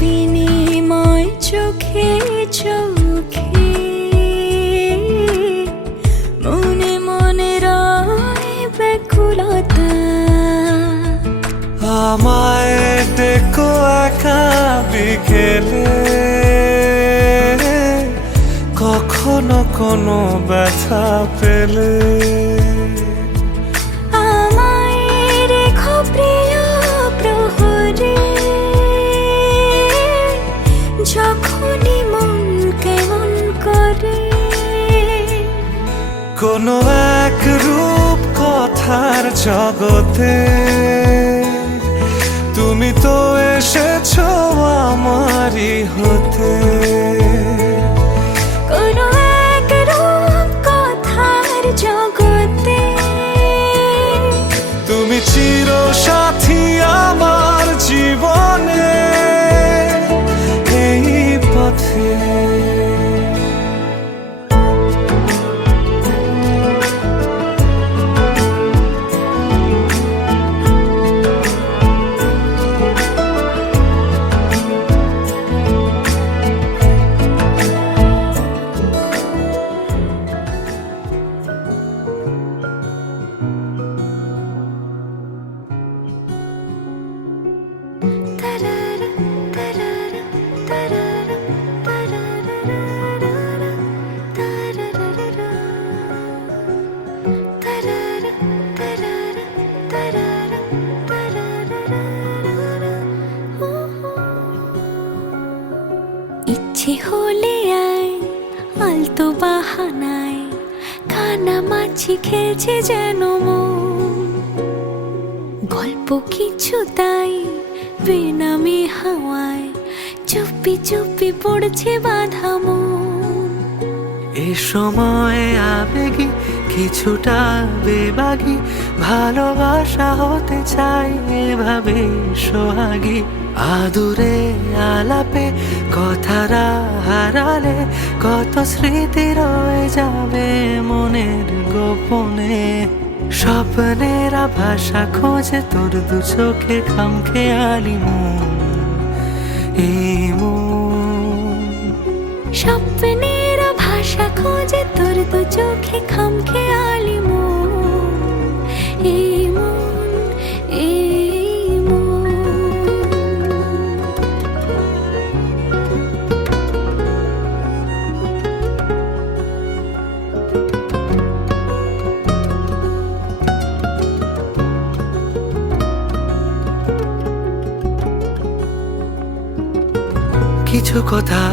বিনিময় চোখে চোখে, মনে মনে রয় ব্যাকুলতা। আমায় দেখো একা বিকেলে, কখনো কোনো ব্যথা পেলে। আমায় রেখো প্রিয় প্রহরে, যখনই মন কেমন করে। কোনো এক রূপ কথার জগতে তুমি তো এসেছো আমারই হতে। কোনো এক রূপ কথার জগতে তুমি চির সাথী আমার জীবনে, এই পথে। ইচ্ছে হলে আয় আলতো বাহানায়, কানামাছি খেলছে যেন মন। গল্প কিছু তাই বেনামে হাওয়ায়, চুপি চুপি পড়ছে বাঁধা মন। এ সময় আবেগী কিছুটা বেবাগী, ভালোবাসা হতে চাই এভাবে সোহাগী। আদুরে আলাপে কথারা হারালে, কত স্মৃতি রয়ে যাবে মনের গোপনে। স্বপ্নের ভাষা খোঁজে তোর দু চোখে খামখেয়ালি মন, এই মন। স্বপ্নের ভাষা খোঁজে তোর দু চোখে খামখেয়ালি মন, এই মন, এই মন। কিছু কথা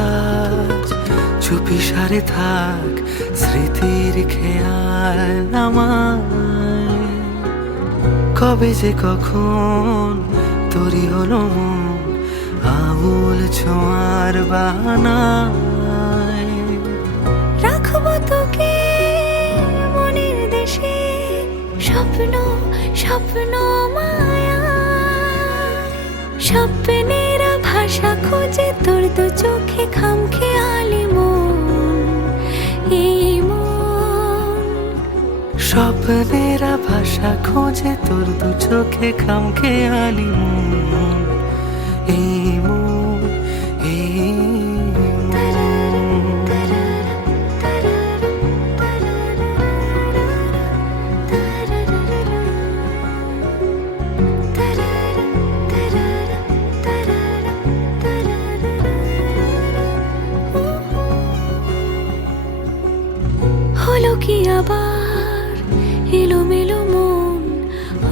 চুপি সারে থাক, স্মৃতির খেয়াল নামায়। কবে যে কখন তরি হলো মন, আঙুল ছোঁয়ার বাহানায়। রাখবো তোকে মনের দেশে, স্বপ্ন স্বপ্ন মায়া। স্বপ্নের ভাষা খোঁজে তোর দু চোখে খামখেয়ালি মন, এই মন। স্বপ্নের ভাষা খোঁজে তোর দু চোখে খামখেয়ালি মন, এই মন, এই হলো কি আবার এলোমেলো মন,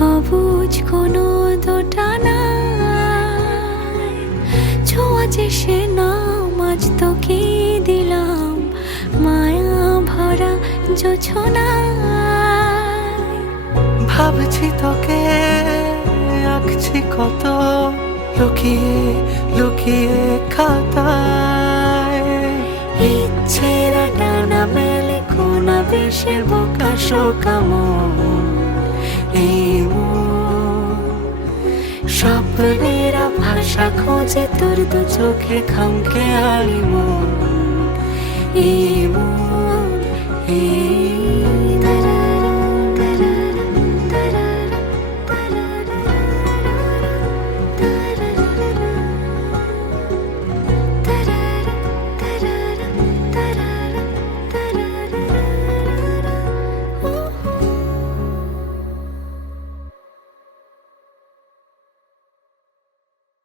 অবুঝ কোনো দোটানায়। ছোঁয়াচে সে নাম আজ তোকে দিলাম, মায়া ভরা জোছনায়। ভাবছি তোকে আঁকছি কত, লুকিয়ে লুকিয়ে খাতায়। ইচ্ছেরা ডানা মেলে কোনা বেশে বোকা শোকা মন, এই মন। স্বপ্নেরা ভাষা খোঁজে তোর দু চোখে খামখেয়ালি মন, এই মন, এই